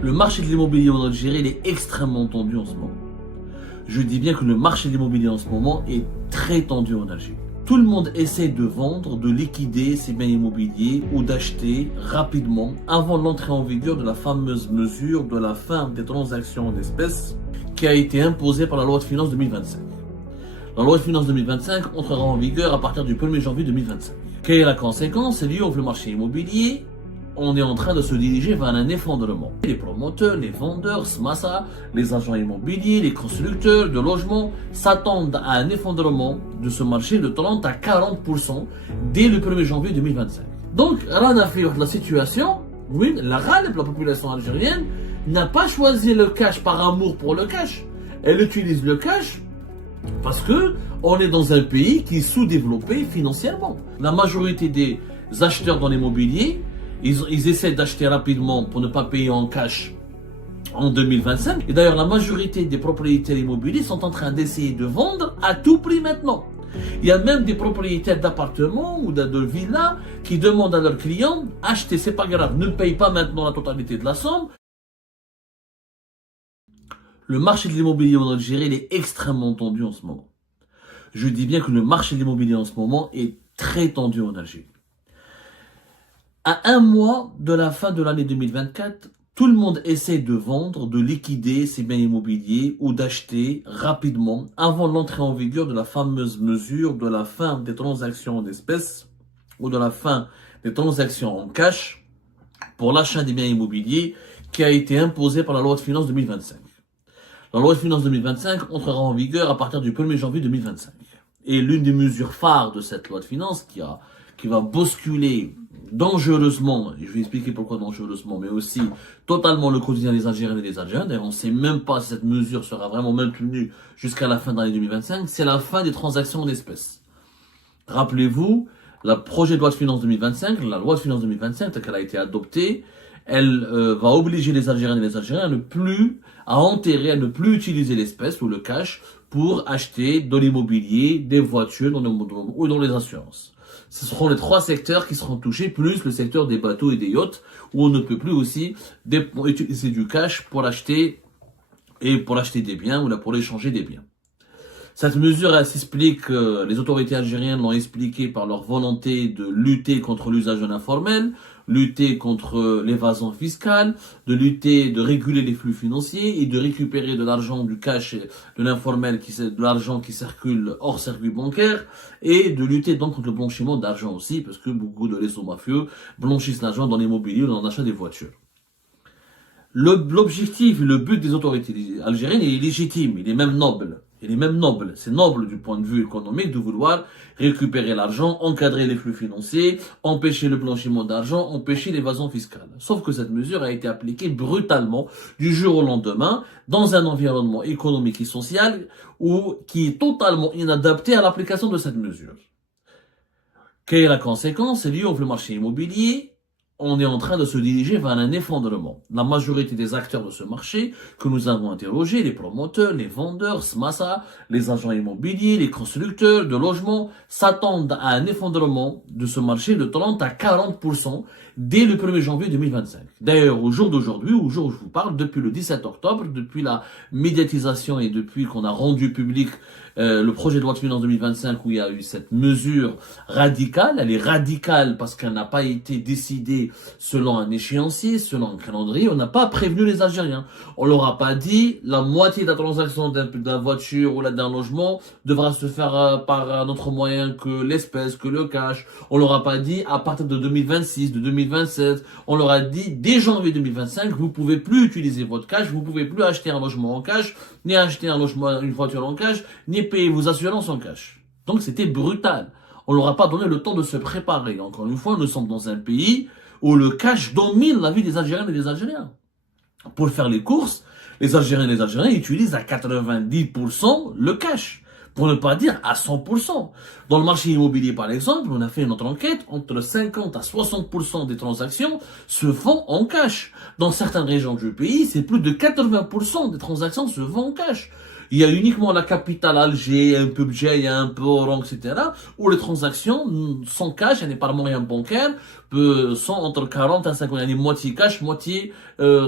Le marché de l'immobilier en Algérie, il est extrêmement tendu en ce moment. Je dis bien que le marché de l'immobilier en ce moment est très tendu en Algérie. Tout le monde essaie de vendre, de liquider ses biens immobiliers ou d'acheter rapidement avant l'entrée en vigueur de la fameuse mesure de la fin des transactions en espèces qui a été imposée par la loi de finances 2025. La loi de finances 2025 entrera en vigueur à partir du 1er janvier 2025. Quelle est la conséquence? C'est lié au marché immobilier. On est en train de se diriger vers un effondrement. Les promoteurs, les vendeurs, SMASA, les agents immobiliers, les constructeurs de logements s'attendent à un effondrement de ce marché de 30 à 40% dès le 1er janvier 2025. Donc, rien à faire de la situation. Oui, la population algérienne n'a pas choisi le cash par amour pour le cash. Elle utilise le cash parce que on est dans un pays qui est sous-développé financièrement. La majorité des acheteurs dans l'immobilier, ils essaient d'acheter rapidement pour ne pas payer en cash en 2025. Et d'ailleurs, la majorité des propriétaires immobiliers sont en train d'essayer de vendre à tout prix maintenant. Il y a même des propriétaires d'appartements ou de villas qui demandent à leurs clients, achetez, c'est pas grave, ne paye pas maintenant la totalité de la somme. Le marché de l'immobilier en Algérie, il est extrêmement tendu en ce moment. Je dis bien que le marché de l'immobilier en ce moment est très tendu en Algérie. À un mois de la fin de l'année 2024, tout le monde essaie de vendre, de liquider ses biens immobiliers ou d'acheter rapidement avant l'entrée en vigueur de la fameuse mesure de la fin des transactions en espèces ou de la fin des transactions en cash pour l'achat des biens immobiliers qui a été imposée par la loi de finances 2025. La loi de finances 2025 entrera en vigueur à partir du 1er janvier 2025. Et l'une des mesures phares de cette loi de finances qui va bousculer dangereusement, et je vais expliquer pourquoi dangereusement, mais aussi totalement le quotidien des Algériens et des Algériens, d'ailleurs on ne sait même pas si cette mesure sera vraiment maintenue jusqu'à la fin de l'année 2025, c'est la fin des transactions en espèces. Rappelez-vous, le projet de loi de finances 2025, la loi de finances 2025, telle qu'elle a été adoptée, elle va obliger les Algériens et les Algériens à ne plus utiliser l'espèce ou le cash pour acheter de l'immobilier, des voitures ou dans les assurances. Ce seront les trois secteurs qui seront touchés, plus le secteur des bateaux et des yachts, où on ne peut plus aussi utiliser du cash pour acheter des biens ou pour échanger des biens. Cette mesure, elle s'explique, les autorités algériennes l'ont expliqué par leur volonté de lutter contre l'usage de l'informel, lutter contre l'évasion fiscale, de réguler les flux financiers et de récupérer de l'argent du cash, de l'informel, de l'argent qui circule hors circuit bancaire, et de lutter donc contre le blanchiment d'argent aussi, parce que beaucoup de réseaux mafieux blanchissent l'argent dans l'immobilier ou dans l'achat des voitures. L'objectif et le but des autorités algériennes est légitime, il est même noble. C'est noble du point de vue économique de vouloir récupérer l'argent, encadrer les flux financiers, empêcher le blanchiment d'argent, empêcher l'évasion fiscale. Sauf que cette mesure a été appliquée brutalement du jour au lendemain dans un environnement économique et social qui est totalement inadapté à l'application de cette mesure. Quelle est la conséquence? C'est lié au marché immobilier. On est en train de se diriger vers un effondrement. La majorité des acteurs de ce marché que nous avons interrogés, les promoteurs, les vendeurs, SMASA, les agents immobiliers, les constructeurs de logements, s'attendent à un effondrement de ce marché de 30 à 40% dès le 1er janvier 2025. D'ailleurs, au jour d'aujourd'hui, au jour où je vous parle, depuis le 17 octobre, depuis la médiatisation et depuis qu'on a rendu public le projet de loi de finances 2025 où il y a eu cette mesure radicale, elle est radicale parce qu'elle n'a pas été décidée selon un échéancier, selon un calendrier, on n'a pas prévenu les Algériens. On leur a pas dit la moitié de la transaction d'une voiture ou d'un logement devra se faire par un autre moyen que l'espèce, que le cash. On leur a pas dit à partir de 2026, de 2027, on leur a dit dès janvier 2025, vous pouvez plus utiliser votre cash, vous pouvez plus acheter un logement en cash, ni acheter une voiture en cash, ni payer vos assurances en cash. Donc c'était brutal. On leur a pas donné le temps de se préparer. Encore une fois, nous sommes dans un pays où le cash domine la vie des Algériens et des Algériens. Pour faire les courses, les Algériens et les Algériens utilisent à 90% le cash. Pour ne pas dire à 100%. Dans le marché immobilier, par exemple, on a fait notre enquête, entre 50 à 60% des transactions se font en cash. Dans certaines régions du pays, c'est plus de 80% des transactions se font en cash. il y a uniquement la capitale Alger, un peu Bjaya, un peu Oran, etc., où les transactions sans cash, et par moyen bancaire, sont entre 40 à 50, il y a moitié cash, moitié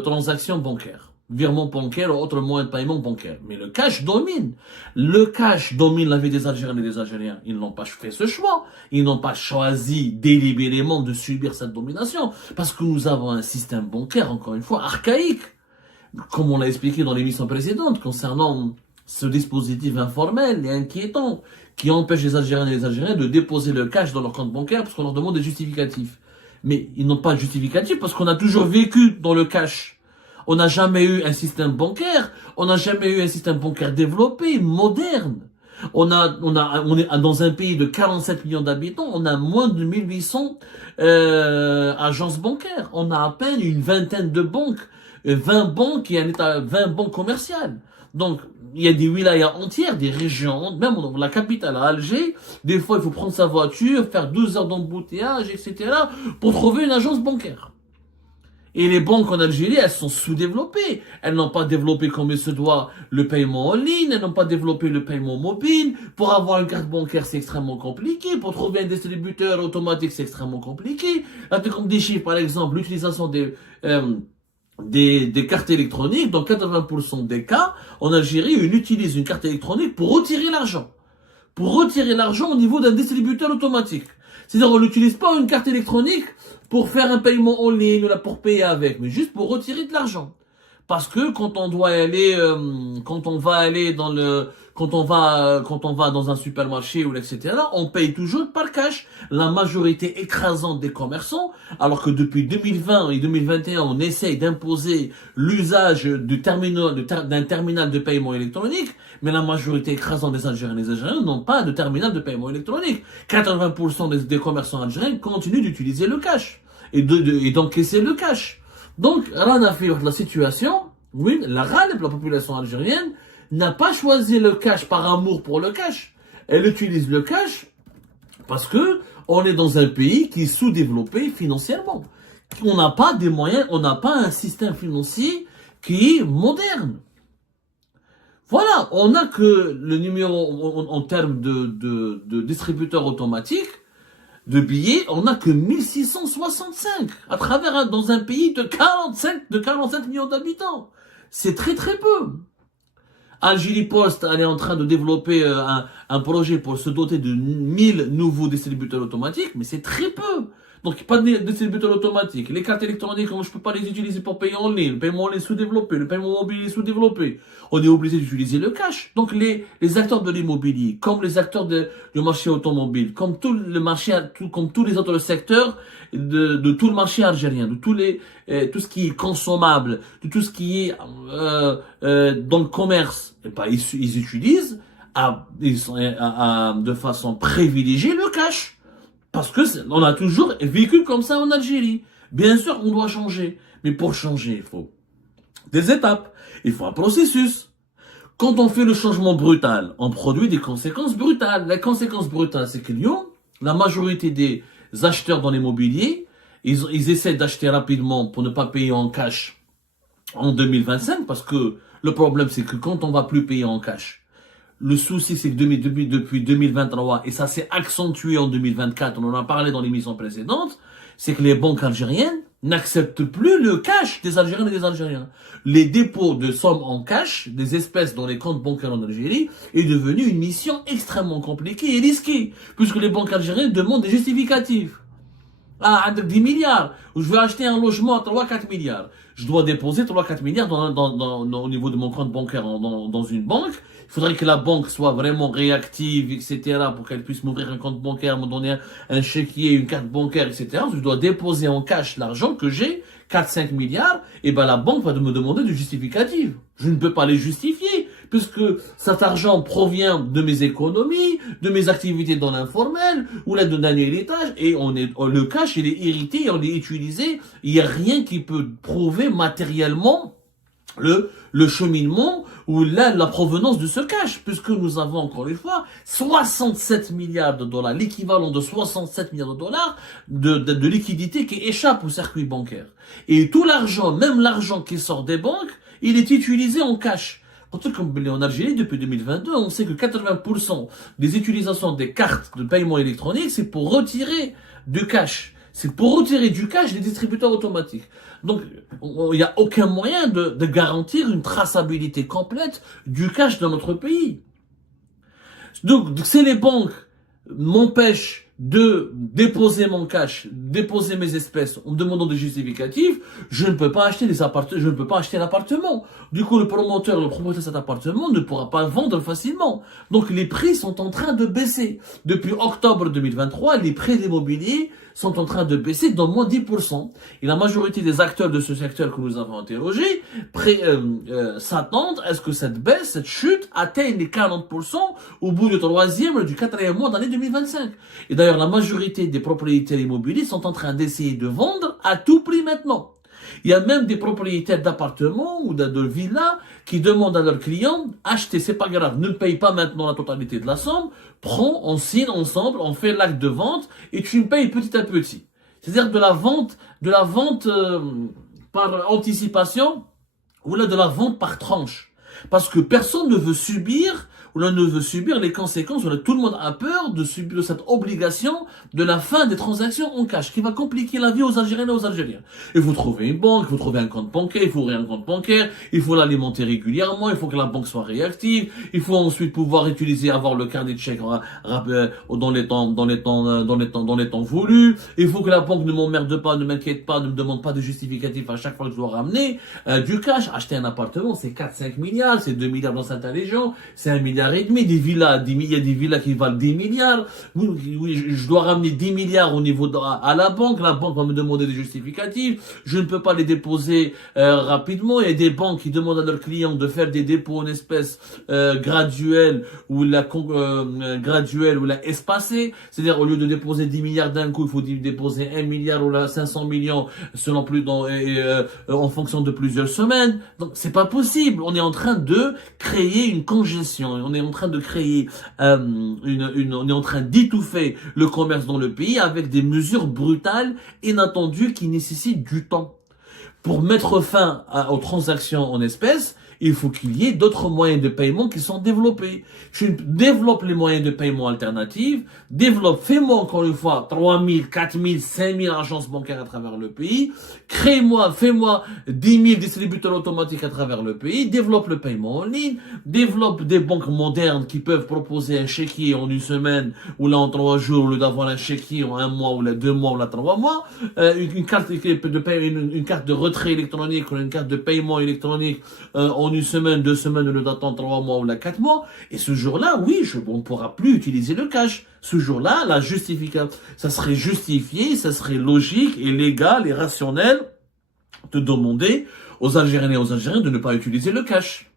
transaction bancaire. Virement bancaire ou autre moyen de paiement bancaire. Mais le cash domine. Le cash domine la vie des Algériens et des Algériens. Ils n'ont pas fait ce choix. Ils n'ont pas choisi délibérément de subir cette domination. Parce que nous avons un système bancaire, encore une fois, archaïque. Comme on l'a expliqué dans l'émission précédente, concernant ce dispositif informel et inquiétant qui empêche les Algériens et les Algériens de déposer le cash dans leur compte bancaire parce qu'on leur demande des justificatifs. Mais ils n'ont pas de justificatif parce qu'on a toujours vécu dans le cash. On n'a jamais eu un système bancaire, on n'a jamais eu un système bancaire développé, moderne. On est dans un pays de 47 millions d'habitants, on a moins de 1800 agences bancaires. On a à peine une vingtaine de banques, 20 banques et 20 banques commerciales. Donc, il y a des wilayas entières, des régions, même dans la capitale à Alger, des fois il faut prendre sa voiture, faire 12 heures d'embouteillage, etc. pour trouver une agence bancaire. Et les banques en Algérie, elles sont sous-développées. Elles n'ont pas développé comme il se doit le paiement en ligne, elles n'ont pas développé le paiement mobile. Pour avoir une carte bancaire, c'est extrêmement compliqué. Pour trouver un distributeur automatique, c'est extrêmement compliqué. Là, comme des chiffres, par exemple, l'utilisation des cartes électroniques, dans 80% des cas, en Algérie, on utilise une carte électronique pour retirer l'argent. Pour retirer l'argent au niveau d'un distributeur automatique. C'est-à-dire, on n'utilise pas une carte électronique pour faire un paiement en ligne ou là pour payer avec, mais juste pour retirer de l'argent. Parce que quand on doit aller, quand on va dans un supermarché ou etc., on paye toujours par cash. La majorité écrasante des commerçants, alors que depuis 2020 et 2021, on essaye d'imposer l'usage d'un terminal de paiement électronique, mais la majorité écrasante des Algériens et des Algériens n'ont pas de terminal de paiement électronique. 80% des commerçants algériens continuent d'utiliser le cash et d'encaisser le cash. Donc, rien à faire de la situation. Oui, la population algérienne, n'a pas choisi le cash par amour pour le cash. Elle utilise le cash parce que on est dans un pays qui est sous-développé financièrement. On n'a pas des moyens, on n'a pas un système financier qui est moderne. Voilà, on n'a que le numéro en termes de distributeur automatique de billets, on n'a que 1665 à travers dans un pays de 47 millions d'habitants. C'est très très peu. Algérie Post, elle est en train de développer un projet pour se doter de 1000 nouveaux distributeurs automatiques, mais c'est très peu. Donc, pas de distributeur automatique. Les cartes électroniques, je ne peux pas les utiliser pour payer en ligne. Le paiement en ligne est sous-développé. Le paiement mobile est sous-développé. On est obligé d'utiliser le cash. Donc, les acteurs de l'immobilier, comme les acteurs du marché automobile, comme tout le marché, comme tous les autres secteurs de tout le marché algérien, de tout ce qui est consommable, de tout ce qui est dans le commerce, et ben, ils utilisent de façon privilégiée le cash. Parce que on a toujours vécu comme ça en Algérie. Bien sûr, on doit changer. Mais pour changer, il faut des étapes. Il faut un processus. Quand on fait le changement brutal, on produit des conséquences brutales. La conséquence brutale, c'est que la majorité des acheteurs dans l'immobilier, ils essaient d'acheter rapidement pour ne pas payer en cash en 2025. Parce que le problème, c'est que quand on va plus payer en cash, le souci, c'est que depuis 2023, et ça s'est accentué en 2024, on en a parlé dans l'émission précédente, c'est que les banques algériennes n'acceptent plus le cash des Algériens et des Algériens. Les dépôts de sommes en cash, des espèces dans les comptes bancaires en Algérie, est devenu une mission extrêmement compliquée et risquée, puisque les banques algériennes demandent des justificatifs. Ah, avec 10 milliards. Je veux acheter un logement à 3-4 milliards. Je dois déposer 3-4 milliards au niveau de mon compte bancaire dans une banque. Il faudrait que la banque soit vraiment réactive, etc., pour qu'elle puisse m'ouvrir un compte bancaire, me donner un chéquier, une carte bancaire, etc. Je dois déposer en cash l'argent que j'ai, 4-5 milliards, et ben la banque va me demander du justificatif. Je ne peux pas les justifier, puisque cet argent provient de mes économies, de mes activités dans l'informel, ou là d'un héritage, et le cash, il est hérité, on est utilisé, il n'y a rien qui peut prouver matériellement le cheminement ou la provenance de ce cash, puisque nous avons encore une fois 67 milliards de dollars, l'équivalent de 67 milliards de dollars de liquidités qui échappent au circuit bancaire. Et tout l'argent, même l'argent qui sort des banques, il est utilisé en cash. Comme en Algérie, depuis 2022, on sait que 80% des utilisations des cartes de paiement électronique, c'est pour retirer du cash. C'est pour retirer du cash des distributeurs automatiques. Donc, il n'y a aucun moyen de garantir une traçabilité complète du cash dans notre pays. Donc, c'est les banques m'empêchent de déposer mon cash, déposer mes espèces en me demandant des justificatifs, je ne peux pas acheter je ne peux pas acheter l'appartement. Du coup, le propriétaire de cet appartement ne pourra pas vendre facilement. Donc, les prix sont en train de baisser. Depuis octobre 2023, les prix de l'immobilier sont en train de baisser d'au moins 10%. Et la majorité des acteurs de ce secteur que nous avons interrogés s'attendent à ce que cette baisse, cette chute atteigne les 40% au bout du troisième ou du quatrième mois d'année 2025. Et d'ailleurs, la majorité des propriétaires immobiliers sont en train d'essayer de vendre à tout prix maintenant. Il y a même des propriétaires d'appartements ou de villas qui demandent à leurs clients, achetez, c'est pas grave, ne paye pas maintenant la totalité de la somme, prends, on signe ensemble, on fait l'acte de vente et tu me payes petit à petit. C'est-à-dire de la vente par anticipation ou là de la vente par tranche. Parce que personne ne veut subir les conséquences, tout le monde a peur de subir cette obligation de la fin des transactions en cash, qui va compliquer la vie aux Algériennes et aux Algériens. Il faut trouver une banque, il faut trouver un compte bancaire, il faut ouvrir un compte bancaire, il faut l'alimenter régulièrement, il faut que la banque soit réactive, il faut ensuite pouvoir avoir le carnet de chèques dans les temps voulus, il faut que la banque ne m'emmerde pas, ne m'inquiète pas, ne me demande pas de justificatif à chaque fois que je dois ramener du cash. Acheter un appartement, c'est 4-5 milliards, c'est 2 milliards dans certaines régions, c'est 1 milliard et demi, des villas, il y a des villas qui valent 10 milliards. Oui, je dois ramener 10 milliards à la banque va me demander des justificatifs, je ne peux pas les déposer rapidement. Il y a des banques qui demandent à leurs clients de faire des dépôts en espèces graduels ou espacés, c'est-à-dire au lieu de déposer 10 milliards d'un coup, il faut déposer 1 milliard ou 500 millions en fonction de plusieurs semaines. Donc c'est pas possible, on est en train de créer une congestion, on est en train de créer on est en train d'étouffer le commerce dans le pays avec des mesures brutales, inattendues, qui nécessitent du temps. Pour mettre fin aux transactions en espèces, il faut qu'il y ait d'autres moyens de paiement qui sont développés. Tu développes les moyens de paiement alternatifs, fais-moi encore une fois 3000, 4000, 5000 agences bancaires à travers le pays, fais-moi 10 000 distributeurs automatiques à travers le pays, développe le paiement en ligne, développe des banques modernes qui peuvent proposer un chéquier en une semaine, ou là en 3 jours, au lieu d'avoir un chéquier en 1 mois, ou là 2 mois, ou là 3 mois, une carte de retrait électronique, ou une carte de paiement électronique en une semaine, 2 semaines, au lieu d'attendre 3 mois ou là 4 mois. Et ce jour-là, oui, on ne pourra plus utiliser le cash. Ce jour-là, ça serait justifié, ça serait logique et légal et rationnel de demander aux Algériennes et aux Algériens de ne pas utiliser le cash.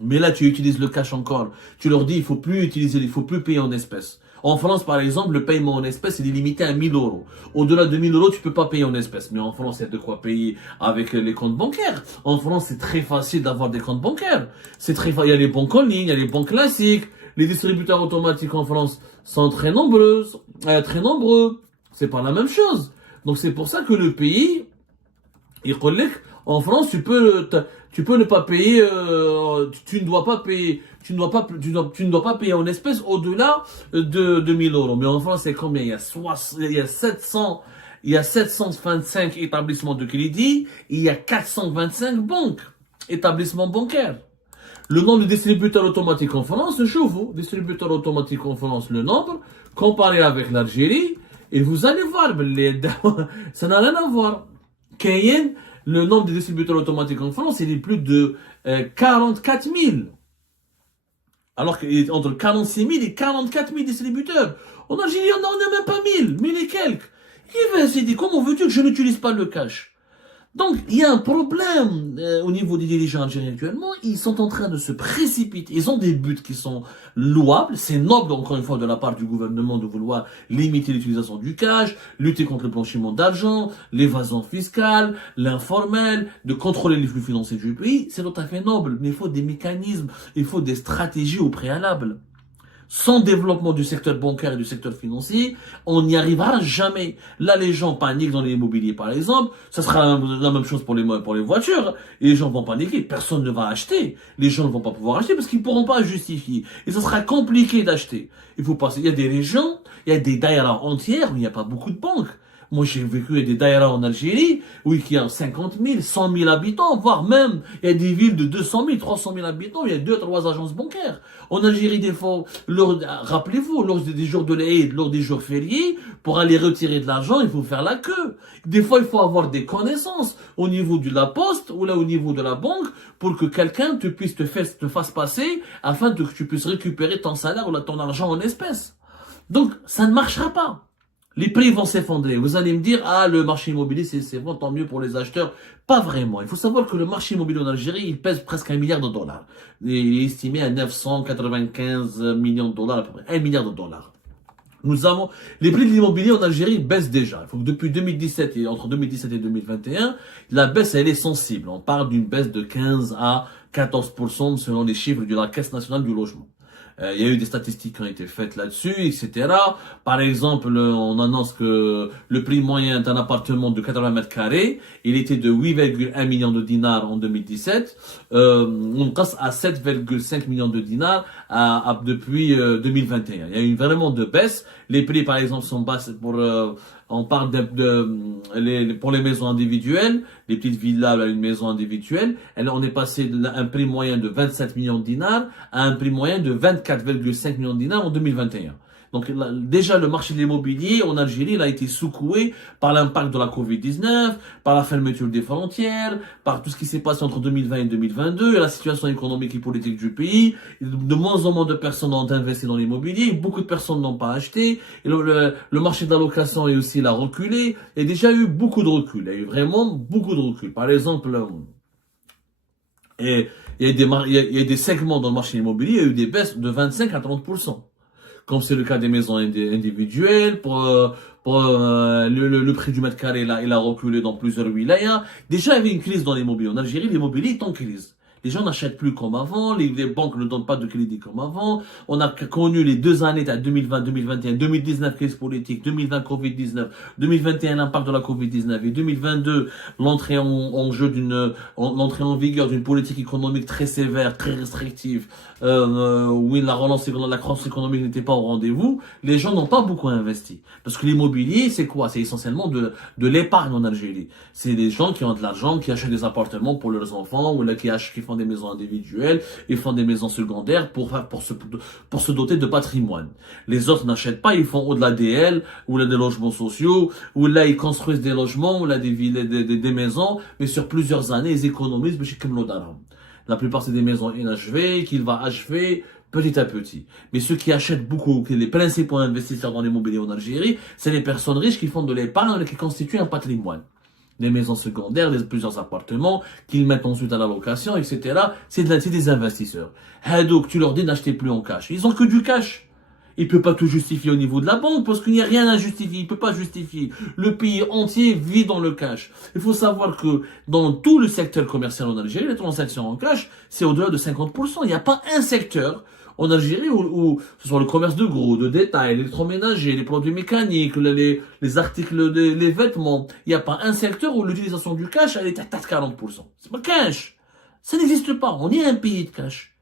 Mais là, tu utilises le cash encore. Tu leur dis, il faut plus payer en espèces. En France, par exemple, le paiement en espèces, il est limité à 1000 euros. Au-delà de 1000 euros, tu peux pas payer en espèces. Mais en France, il y a de quoi payer avec les comptes bancaires. En France, c'est très facile d'avoir des comptes bancaires. Il y a les banques en ligne, il y a les banques classiques. Les distributeurs automatiques en France sont très nombreux. C'est pas la même chose. Donc, c'est pour ça que le pays, en France, tu peux ne pas payer, tu ne dois pas payer en espèces au-delà de 1000 euros. Mais en France, c'est combien? Il y a 725 établissements de crédit, et il y a 425 établissements bancaires. Le nombre de distributeurs automatiques en France, distributeurs automatiques en France, le nombre, comparé avec l'Algérie, et vous allez voir, ça n'a rien à voir. Le nombre de distributeurs automatiques en France, il est plus de 44 000. Alors qu'entre 46 000 et 44 000 distributeurs. En Algérie, on n'en a même pas 1000 et quelques. Qui va essayer de dire, comment veux-tu que je n'utilise pas le cash? Donc, il y a un problème au niveau des dirigeants algériens actuellement. Ils sont en train de se précipiter. Ils ont des buts qui sont louables. C'est noble, encore une fois, de la part du gouvernement de vouloir limiter l'utilisation du cash, lutter contre le blanchiment d'argent, l'évasion fiscale, l'informel, de contrôler les flux financiers du pays. C'est tout à fait noble, mais il faut des mécanismes, il faut des stratégies au préalable. Sans développement du secteur bancaire et du secteur financier, on n'y arrivera jamais. Là, les gens paniquent dans l'immobilier, par exemple. Ça sera la même chose pour les voitures. Et les gens vont paniquer. Personne ne va acheter. Les gens ne vont pas pouvoir acheter parce qu'ils ne pourront pas justifier. Et ça sera compliqué d'acheter. Il faut passer. Il y a des régions, il y a des daïras entières où il n'y a pas beaucoup de banques. Moi, j'ai vécu des daïras en Algérie, où il y a 50 000, 100 000 habitants, voire même, il y a des villes de 200 000, 300 000 habitants, il y a 2-3 agences bancaires. En Algérie, des fois, rappelez-vous, lors des jours de l'Aïd, lors des jours fériés, pour aller retirer de l'argent, il faut faire la queue. Des fois, il faut avoir des connaissances au niveau de la poste ou là au niveau de la banque pour que quelqu'un te fasse passer afin que tu puisses récupérer ton salaire ou ton argent en espèces. Donc, ça ne marchera pas. Les prix vont s'effondrer. Vous allez me dire, ah, le marché immobilier, c'est bon, tant mieux pour les acheteurs. Pas vraiment. Il faut savoir que le marché immobilier en Algérie, il pèse presque $1 milliard. Il est estimé à 995 millions de dollars, à peu près. $1 milliard. Les prix de l'immobilier en Algérie baissent déjà. Il faut que depuis 2017 et entre 2017 et 2021, la baisse, elle est sensible. On parle d'une baisse de 15 à 14% selon les chiffres de la Caisse nationale du logement. Il y a eu des statistiques qui ont été faites là-dessus, etc. Par exemple, on annonce que le prix moyen d'un appartement de 80 mètres carrés, il était de 8,1 millions de dinars en 2017. On passe à 7,5 millions de dinars depuis 2021. Il y a eu vraiment de baisse. Les prix, par exemple, sont basses on parle pour les maisons individuelles, les petites villas à une maison individuelle. On est passé d'un prix moyen de 27 millions de dinars à un prix moyen de 24,5 millions de dinars en 2021. Donc déjà le marché de l'immobilier en Algérie il a été secoué par l'impact de la Covid-19, par la fermeture des frontières, par tout ce qui s'est passé entre 2020 et 2022, et la situation économique et politique du pays. De moins en moins de personnes ont investi dans l'immobilier, beaucoup de personnes n'ont pas acheté, et le marché de la location est aussi là reculé, et déjà il y a eu beaucoup de recul, il y a eu vraiment beaucoup de recul. Par exemple, il y a des segments dans le marché immobilier, il y a eu des baisses de 25 à 30%. Comme c'est le cas des maisons individuelles, le prix du mètre carré, il a reculé dans plusieurs wilayas. Déjà, il y avait une crise dans l'immobilier. En Algérie, l'immobilier est en crise. Les gens n'achètent plus comme avant, les banques ne donnent pas de crédit comme avant. On a connu les 2 années, 2020, 2021, 2019, crise politique, 2020, Covid-19, 2021, l'impact de la Covid-19 et 2022, l'entrée l'entrée en vigueur d'une politique économique très sévère, très restrictive, où la croissance économique n'était pas au rendez-vous. Les gens n'ont pas beaucoup investi. Parce que l'immobilier, c'est quoi? C'est essentiellement de l'épargne en Algérie. C'est des gens qui ont de l'argent, qui achètent des appartements pour leurs enfants, ou là, qui font des maisons individuelles, ils font des maisons secondaires pour se doter de patrimoine. Les autres n'achètent pas, ils font au-delà d'ADL, ou là des logements sociaux, ou là ils construisent des logements, ou là des villes, des maisons, mais sur plusieurs années, ils économisent, la plupart c'est des maisons inachevées, qu'il va achever petit à petit. Mais ceux qui achètent beaucoup, les principaux investisseurs dans l'immobilier en Algérie, c'est les personnes riches qui font de l'épargne et qui constituent un patrimoine. Des maisons secondaires, plusieurs appartements, qu'ils mettent ensuite à la location, etc. C'est des investisseurs. Donc, tu leur dis d'acheter plus en cash. Ils ont que du cash. Ils ne peuvent pas tout justifier au niveau de la banque parce qu'il n'y a rien à justifier. Ils ne peuvent pas justifier. Le pays entier vit dans le cash. Il faut savoir que dans tout le secteur commercial en Algérie, les transactions en cash, c'est au-delà de 50%. Il n'y a pas un secteur en Algérie où ce soit le commerce de gros, de détail, l'électroménager, les produits mécaniques, les articles, les vêtements. Il n'y a pas un secteur où l'utilisation du cash, elle est à 40%. C'est pas cash. Ça n'existe pas. On est un pays de cash.